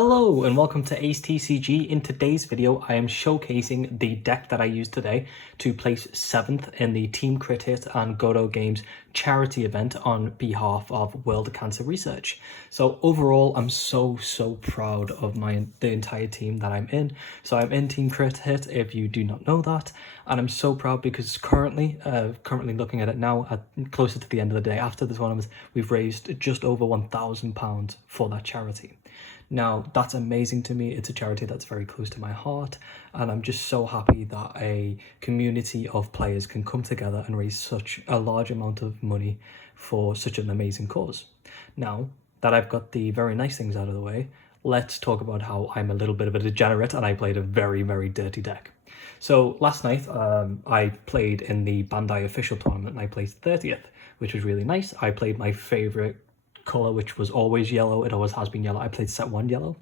Hello and welcome to Ace TCG. In today's video, I am showcasing the deck that I used today to place 7th in the Team Crit Hit and Godo Games charity event on behalf of World Cancer Research. So overall, I'm so proud of the entire team that I'm in. So I'm in Team Crit Hit, if you do not know that, and I'm so proud because currently looking at it now, closer to the end of the day after the tournament, we've raised just over £1,000 for that charity. Now, that's amazing to me. It's a charity that's very close to my heart, and I'm just so happy that a community of players can come together and raise such a large amount of money for such an amazing cause. Now that I've got the very nice things out of the way, let's talk about how I'm a little bit of a degenerate and I played a very dirty deck. So last night, I played in the Bandai official tournament and I placed 30th, which was really nice. I played my favorite color, which was always yellow. It always has been yellow. I played set 1 yellow,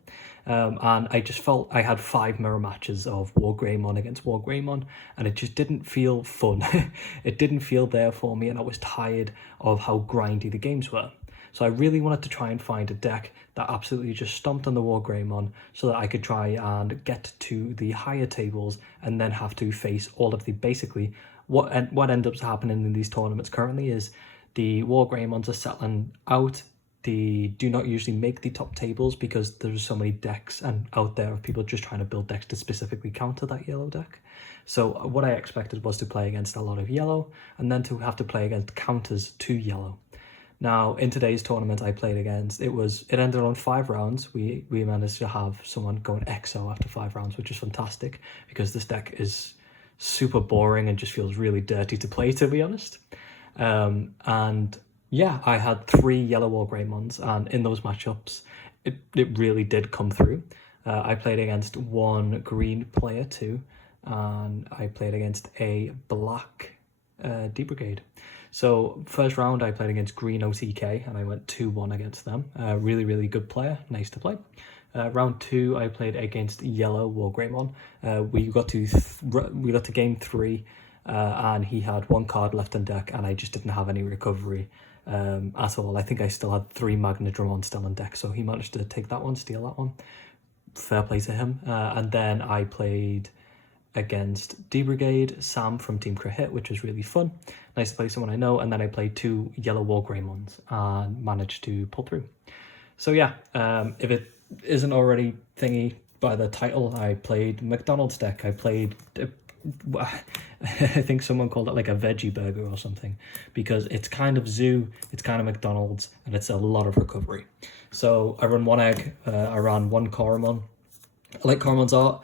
and I just felt I had 5 mirror matches of War Greymon against War Greymon, and it just didn't feel fun. It didn't feel there for me, and I was tired of how grindy the games were. So I really wanted to try and find a deck that absolutely just stomped on the War Greymon so that I could try and get to the higher tables and then have to face all of the, basically, what ends up happening in these tournaments currently is the War Greymons are settling out. They do not usually make the top tables because there's so many decks and out there of people just trying to build decks to specifically counter that yellow deck. So what I expected was to play against a lot of yellow and then to have to play against counters to yellow. Now in today's tournament I played against, it ended on 5 rounds. We managed to have someone go an XO after 5 rounds, which is fantastic because this deck is super boring and just feels really dirty to play, to be honest. And yeah, I had 3 yellow War Greymons, and in those matchups, it really did come through. I played against 1 green player too, and I played against a black D-Brigade. So first round, I played against green OTK, and I went 2-1 against them. Really good player, nice to play. Round 2, I played against yellow War Greymon. We got to game 3. And he had 1 card left in deck, and I just didn't have any recovery at all. I think I still had 3 Magna Jamal still in deck, so he managed to take that one, steal that one. Fair play to him. And then I played against D-Brigade, Sam from Team Crit Hit, which was really fun. Nice to play someone I know. And then I played 2 yellow War Greymons and managed to pull through. So yeah, if it isn't already thingy by the title, I played McDonald's deck. I played I think someone called it like a veggie burger or something, because it's kind of zoo, it's kind of McDonald's, and it's a lot of recovery. So I run 1 egg, I ran 1 Coromon. I like Coromon's art.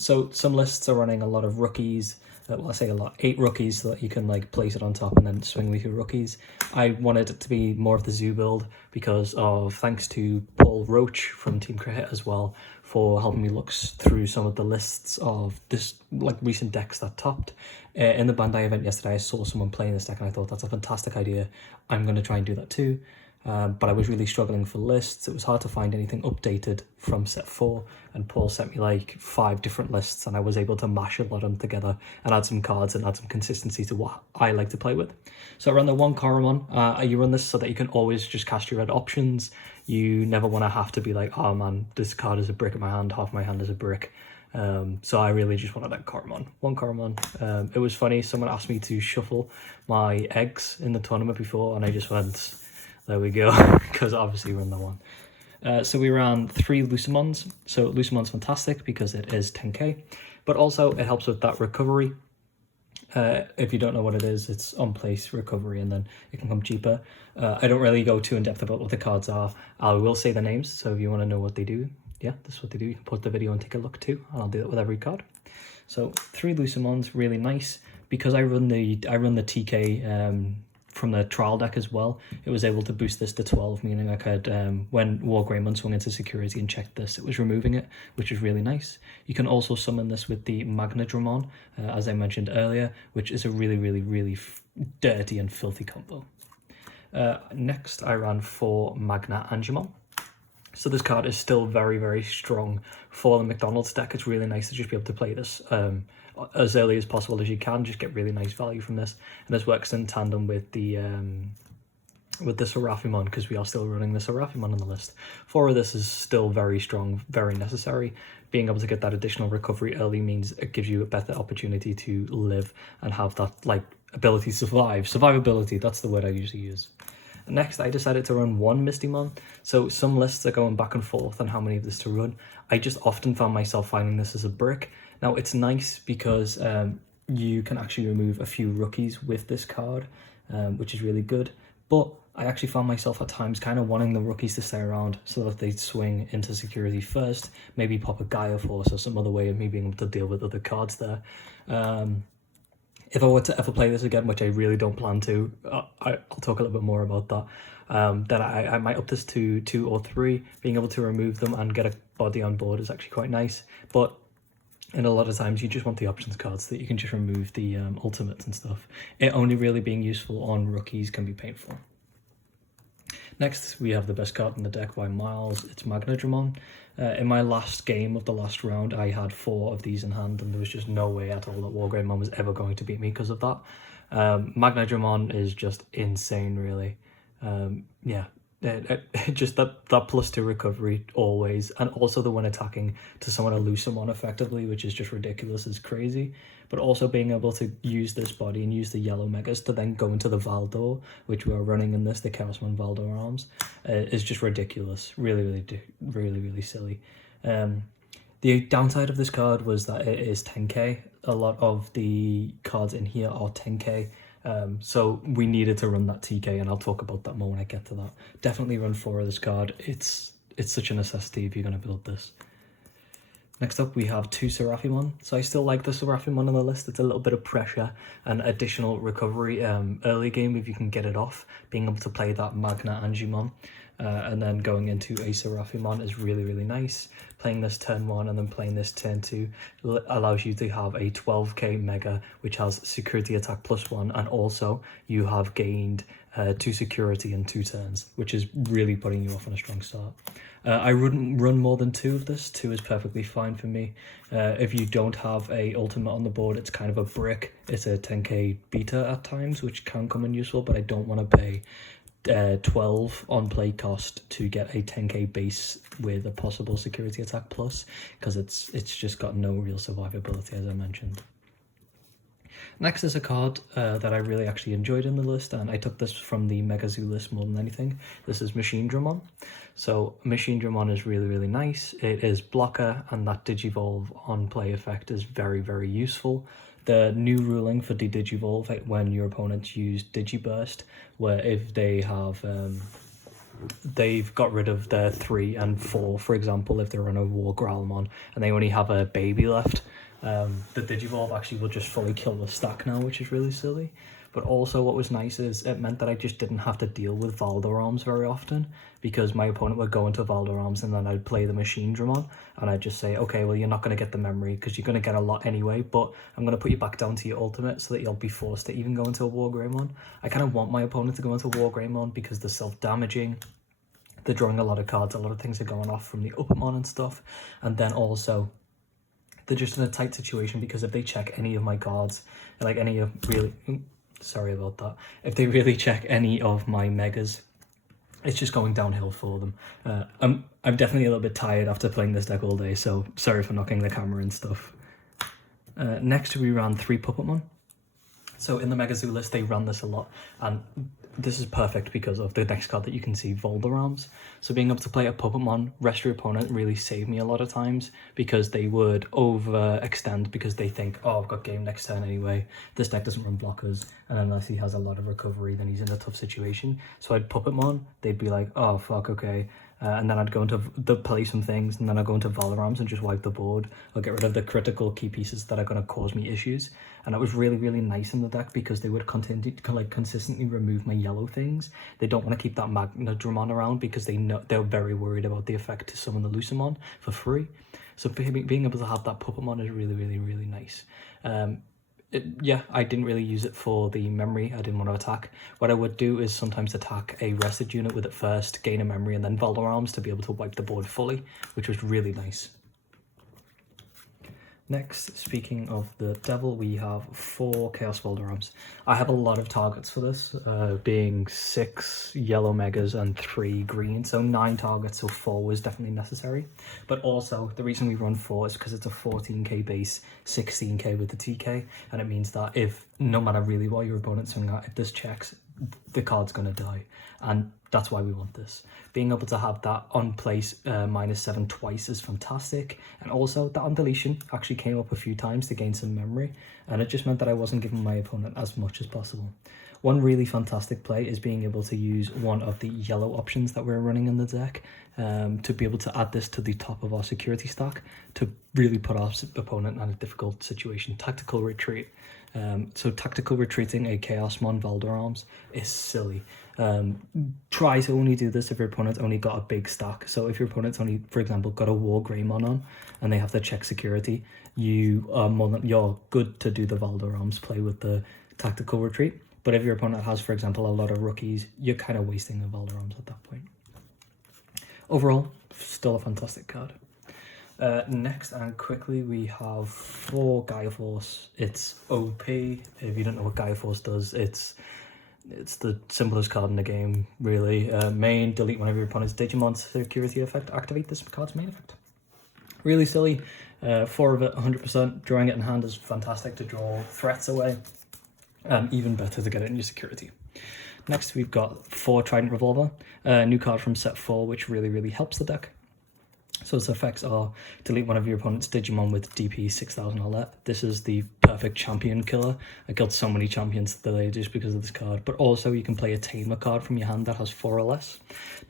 So some lists are running a lot of rookies. Well, I say a lot, 8 rookies, so that you can like place it on top and then swing with your rookies. I wanted it to be more of the zoo build because of thanks to Paul Roach from Team Crit Hit as well for helping me look through some of the lists of this like recent decks that topped. In the Bandai event yesterday, I saw someone playing this deck and I thought that's a fantastic idea. I'm going to try and do that too. But I was really struggling for lists. It was hard to find anything updated from set 4, and Paul sent me like 5 different lists, and I was able to mash a lot of them together and add some cards and add some consistency to what I like to play with. So I run the 1 Coromon. You run this so that you can always just cast your red options. You never want to have to be like, oh man, this card is a brick in my hand, half my hand is a brick. So I really just wanted that Coromon. 1 Coromon. It was funny, someone asked me to shuffle my eggs in the tournament before, and I just went, there we go, because obviously we're in the 1. So we ran 3 Lucimons. So Lucimon's fantastic because it is 10k, but also it helps with that recovery. If you don't know what it is, it's on place recovery, and then it can come cheaper. I don't really go too in depth about what the cards are. I will say the names, so if you want to know what they do, yeah, this is what they do. You can pause the video and take a look too, and I'll do that with every card. So 3 Lucimons, really nice, because I run the TK from the trial deck as well. It was able to boost this to 12, meaning I could, when War Greymon swung into security and checked this, it was removing it, which is really nice. You can also summon this with the Magna Jamal, as I mentioned earlier, which is a really dirty and filthy combo. Next, I ran 4 Magna Jamal. So this card is still very strong for the McDonald's deck. It's really nice to just be able to play this as early as possible as you can, just get really nice value from this. And this works in tandem with the with the Seraphimon, because we are still running the Seraphimon on the list. 4 of this is still very strong, very necessary. Being able to get that additional recovery early means it gives you a better opportunity to live and have that like ability to survive. Survivability, that's the word I usually use. Next, I decided to run 1 Misty Mom. So some lists are going back and forth on how many of this to run. I just often found myself finding this as a brick. Now it's nice because you can actually remove a few rookies with this card, which is really good. But I actually found myself at times kind of wanting the rookies to stay around so that they'd swing into security first, maybe pop a Gaia Force or some other way of me being able to deal with other cards there. If I were to ever play this again, which I really don't plan to, I'll talk a little bit more about that, then I might up this to 2 or 3. Being able to remove them and get a body on board is actually quite nice, but in a lot of times you just want the options cards that you can just remove the ultimates and stuff. It only really being useful on rookies can be painful. Next, we have the best card in the deck by miles. It's Magna Jamal. In my last game of the last round, I had 4 of these in hand, and there was just no way at all that Wargreymon was ever going to beat me because of that. Magna Jamal is just insane, really. Yeah, just that +2 recovery always, and also the when attacking to summon a Lucamon effectively, which is just ridiculous, is crazy. But also being able to use this body and use the yellow megas to then go into the Valdor, which we are running in this, the Chaosmon Volar Arms, is just ridiculous. Really silly. The downside of this card was that it is 10k. A lot of the cards in here are 10k. So we needed to run that TK, and I'll talk about that more when I get to that. Definitely run 4 of this card. It's such a necessity if you're going to build this. Next up, we have 2 Seraphimon. So I still like the Seraphimon on the list. It's a little bit of pressure and additional recovery early game if you can get it off. Being able to play that Magna Jamal and then going into a Seraphimon is really nice. Playing this turn 1 and then playing this turn 2 allows you to have a 12k mega, which has security attack +1, and also you have gained 2 security in 2 turns, which is really putting you off on a strong start. I wouldn't run more than 2 of this. 2 is perfectly fine for me. If you don't have a ultimate on the board, it's kind of a brick. It's a 10k beta at times, which can come in useful, but I don't want to pay 12 on play cost to get a 10k base with a possible security attack plus, because it's just got no real survivability, as I mentioned. Next is a card that I really actually enjoyed in the list, and I took this from the Mega Zoo list more than anything. This is Machine Drumon. So Machine Drumon is really nice. It is blocker, and that Digivolve on play effect is very useful. The new ruling for the Digivolve when your opponents use Digiburst, where if they have they've got rid of their 3 and 4, for example, if they're on a War Growlmon and they only have a baby left, the Digivolve actually will just fully kill the stack now, which is really silly. But also what was nice is it meant that I just didn't have to deal with Volar Arms very often, because my opponent would go into Volar Arms and then I'd play the Machine Drumon, and I'd just say, okay, well, you're not going to get the memory because you're going to get a lot anyway, but I'm going to put you back down to your ultimate so that you'll be forced to even go into a Wargreymon. I kind of want my opponent to go into Wargreymon because they're self-damaging. They're drawing a lot of cards, a lot of things are going off from the Uppermon and stuff, and then also they're just in a tight situation because if they check any of my cards, like any of really... Sorry about that. If they really check any of my megas, it's just going downhill for them. I'm definitely a little bit tired after playing this deck all day, so sorry for knocking the camera and stuff. Next, we ran 3 Puppetmon. So in the Mega Zoo list, they ran this a lot, and this is perfect because of the next card that you can see, Volar Arms. So being able to play a Puppetmon, rest your opponent, really saved me a lot of times, because they would overextend because they think, oh, I've got game next turn anyway, this deck doesn't run blockers, and unless he has a lot of recovery, then he's in a tough situation. So I'd Puppetmon, they'd be like, oh, fuck, okay. And then I'd go into play some things, and then I'd go into Volar Arms and just wipe the board. I'll get rid of the critical key pieces that are going to cause me issues. And it was really nice in the deck because they would consistently remove my yellow things. They don't want to keep that Magnetroman around because they're very worried about the effect to summon the Lucamon for free. So being able to have that Puppetmon is really nice. Yeah, I didn't really use it for the memory. I didn't want to attack. What I would do is sometimes attack a rested unit with it first, gain a memory, and then Volar Arms to be able to wipe the board fully, which was really nice. Next, speaking of the devil, we have 4 Chaos Volar Arms. I have a lot of targets for this, being 6 yellow megas and 3 green, so 9 targets, so 4 was definitely necessary. But also, the reason we run 4 is because it's a 14k base, 16k with the TK, and it means that if, no matter really what your opponent's swinging at, if this checks, the card's going to die, and that's why we want this. Being able to have that on place -7 twice is fantastic, and also that on deletion actually came up a few times to gain some memory, and it just meant that I wasn't giving my opponent as much as possible. One really fantastic play is being able to use one of the yellow options that we're running in the deck to be able to add this to the top of our security stack to really put our opponent in a difficult situation. Tactical retreat. So tactical retreating a Chaosmon Volar Arms is silly. Try to only do this if your opponent's only got a big stack. So if your opponent's only, for example, got a War Greymon on and they have to check security, you're good to do the Volar Arms play with the tactical retreat. But if your opponent has, for example, a lot of rookies, you're kind of wasting the Volar Arms at that point. Overall, still a fantastic card. Next and quickly we have 4 Gaia Force. It's OP. If you don't know what Gaia Force does, it's the simplest card in the game, really. Main, delete one of your opponent's Digimon security effect, activate this card's main effect. Really silly. 4 of it, 100%. Drawing it in hand is fantastic to draw threats away. Even better to get it in your security. Next we've got 4 Trident Revolver, a new card from set 4 which really helps the deck. So its effects are delete one of your opponent's Digimon with DP 6000 or less. This is the perfect champion killer. I killed so many champions today just because of this card. But also you can play a Tamer card from your hand that has 4 or less.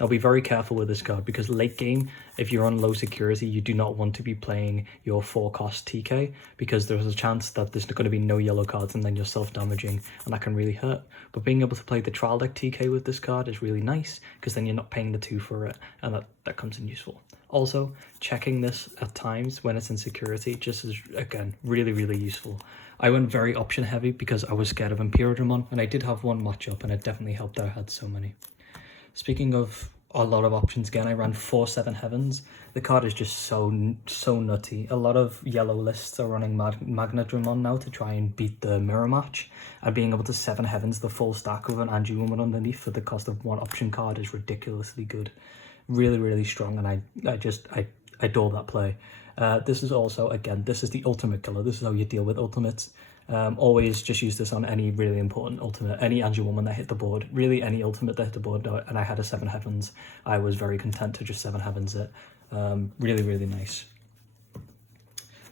Now be very careful with this card because late game, if you're on low security, you do not want to be playing your 4 cost TK because there's a chance that there's going to be no yellow cards and then you're self-damaging and that can really hurt. But being able to play the trial deck TK with this card is really nice because then you're not paying the 2 for it and that comes in useful. Also, checking this at times when it's in security just is, again, really useful. I went very option heavy because I was scared of Drumon, and I did have one matchup and it definitely helped that I had so many. Speaking of a lot of options, again, I ran 4 7 Heavens. The card is just so nutty. A lot of yellow lists are running Magna Jamal now to try and beat the mirror match, and being able to 7 Heavens the full stack with an Angie-Woman underneath for the cost of 1 option card is ridiculously good. Really strong, and I adore that play. This is also, again, this is the ultimate killer. This is how you deal with ultimates. Always just use this on any really important ultimate, any Angie-Woman that hit the board, really any ultimate that hit the board, and I had a 7 Heavens. I was very content to just 7 Heavens it. Really nice.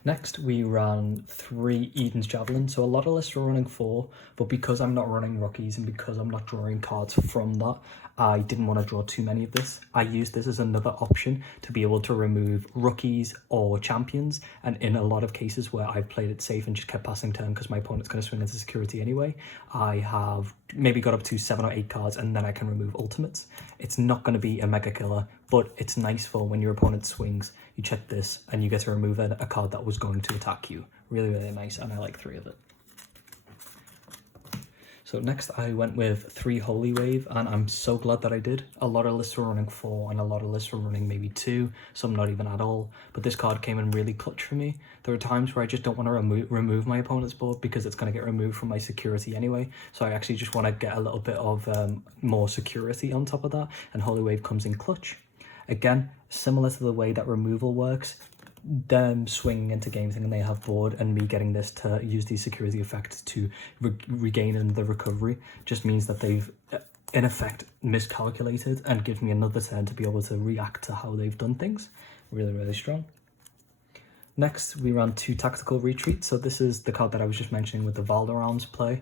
Next, we ran 3 Eden's Javelin. So a lot of lists were running 4, but because I'm not running rookies and because I'm not drawing cards from that, I didn't want to draw too many of this. I used this as another option to be able to remove rookies or champions. And in a lot of cases where I've played it safe and just kept passing turn because my opponent's going to swing into security anyway, I have maybe got up to 7 or 8 cards and then I can remove ultimates. It's not going to be a mega killer, but it's nice for when your opponent swings, you check this and you get to remove a card that was going to attack you. Really nice, and I like 3 of it. So next I went with 3 Holy Wave, and I'm so glad that I did. A lot of lists were running 4 and a lot of lists were running maybe 2, some not even at all, but this card came in really clutch for me. There are times where I just don't want to remove my opponent's board because it's going to get removed from my security anyway, so I actually just want to get a little bit of more security on top of that, and Holy Wave comes in clutch. Again, similar to the way that removal works, them swinging into games and they have board, and me getting this to use these security effects to regain another recovery just means that they've in effect miscalculated and give me another turn to be able to react to how they've done things. Really strong. Next, we ran 2 Tactical Retreats. So this is the card that I was just mentioning with the Volar Arms play.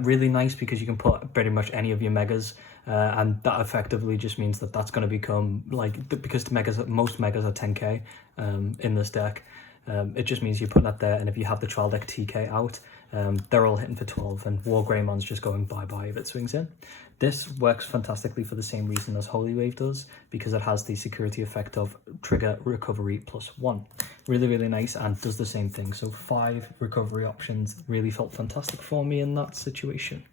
Really nice because you can put pretty much any of your megas, and that effectively just means that that's going to become, like, because the most megas are 10k in this deck, it just means you put that there, and if you have the trial deck TK out, they're all hitting for 12, and War Greymon's just going bye-bye if it swings in. This works fantastically for the same reason as Holy Wave does, because it has the security effect of trigger recovery +1. Really nice, and does the same thing. So 5 recovery options really felt fantastic for me in that situation.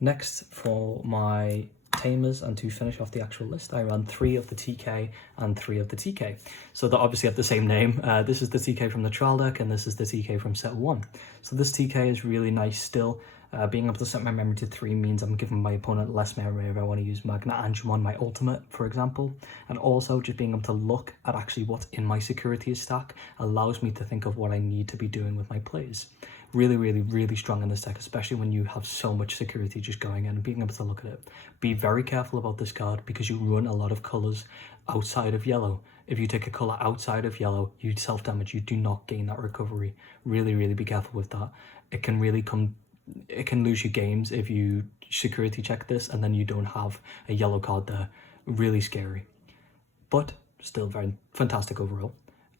Next, for my Tamers, and to finish off the actual list, I ran 3 of the TK and 3 of the TK. So they obviously have the same name. This is the TK from the trial deck, and this is the TK from set 1. So this TK is really nice still. Being able to set my memory to 3 means I'm giving my opponent less memory if I want to use Magna Jamal, my ultimate, for example. And also just being able to look at actually what's in my security stack allows me to think of what I need to be doing with my plays. Really, really, really strong in this deck, especially when you have so much security just going in and being able to look at it. Be very careful about this card because you run a lot of colours outside of yellow. If you take a colour outside of yellow, you self-damage, you do not gain that recovery. Really, really be careful with that. It can lose you games if you security check this and then you don't have a yellow card there. Really scary, but still very fantastic overall.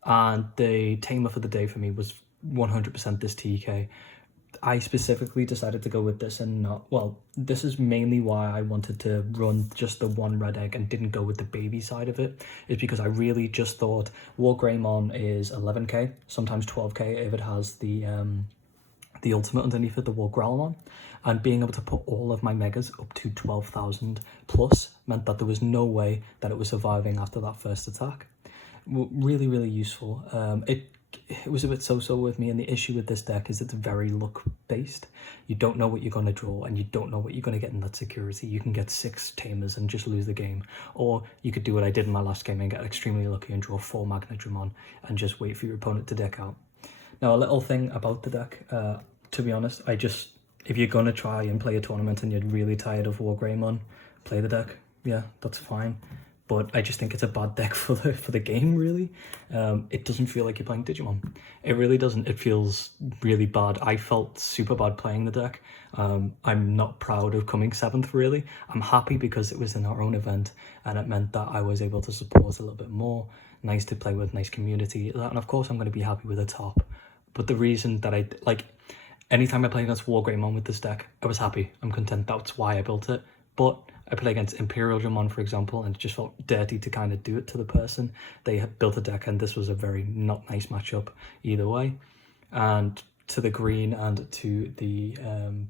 And the tamer for the day for me was 100% this TK. I specifically decided to go with this and not, well, this is mainly why I wanted to run just the 1 red egg and didn't go with the baby side of it, is because I really just thought Wargreymon is 11k, sometimes 12k if it has the ultimate underneath it, the Wargreymon, and being able to put all of my megas up to 12,000 plus meant that there was no way that it was surviving after that first attack. Really, really useful. It was a bit so-so with me, and the issue with this deck is it's very luck-based. You don't know what you're going to draw, and you don't know what you're going to get in that security. You can get 6 Tamers and just lose the game, or you could do what I did in my last game and get extremely lucky and draw 4 Magna Jamal and just wait for your opponent to deck out. Now, a little thing about the deck, to be honest, if you're going to try and play a tournament and you're really tired of Wargreymon, play the deck. Yeah, that's fine. But I just think it's a bad deck for the game, really. It doesn't feel like you're playing Digimon. It really doesn't. It feels really bad. I felt super bad playing the deck. I'm not proud of coming 7th, really. I'm happy because it was in our own event and it meant that I was able to support a little bit more. Nice to play with, nice community. And of course, I'm going to be happy with the top. But the reason that anytime I play against Wargreymon with this deck, I was happy. I'm content. That's why I built it. But I played against Imperial Drumon, for example, and it just felt dirty to kind of do it to the person. They had built a deck, and this was a very not nice matchup either way. And to the green and to the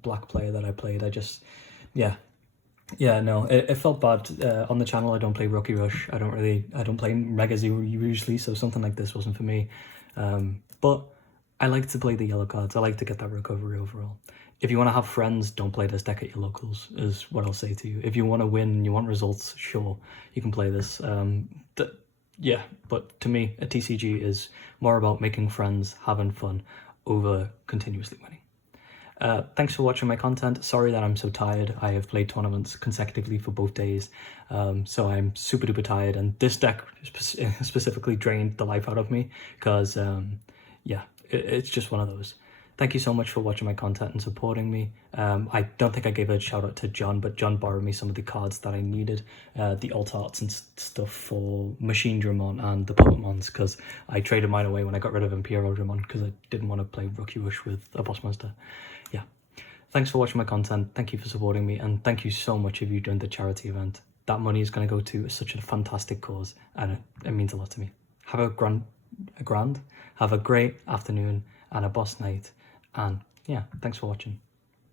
black player that I played, it felt bad. On the channel, I don't play Rookie Rush. I don't play Mega Zero usually, so something like this wasn't for me. But I like to play the yellow cards. I like to get that recovery overall. If you want to have friends, don't play this deck at your locals, is what I'll say to you. If you want to win and you want results, sure, you can play this. But to me, a TCG is more about making friends, having fun, over continuously winning. Thanks for watching my content. Sorry that I'm so tired. I have played tournaments consecutively for both days, so I'm super duper tired, and this deck specifically drained the life out of me because, it's just one of those. Thank you so much for watching my content and supporting me. I don't think I gave a shout out to John, but John borrowed me some of the cards that I needed, the alt arts and stuff for Machine Drumon and the Puppetmons, because I traded mine away when I got rid of Imperial Drumon because I didn't want to play Rookie Rush with a boss monster. Yeah. Thanks for watching my content. Thank you for supporting me, and thank you so much if you joined the charity event. That money is going to go to such a fantastic cause, and it means a lot to me. Have have a great afternoon and a boss night. And yeah, thanks for watching.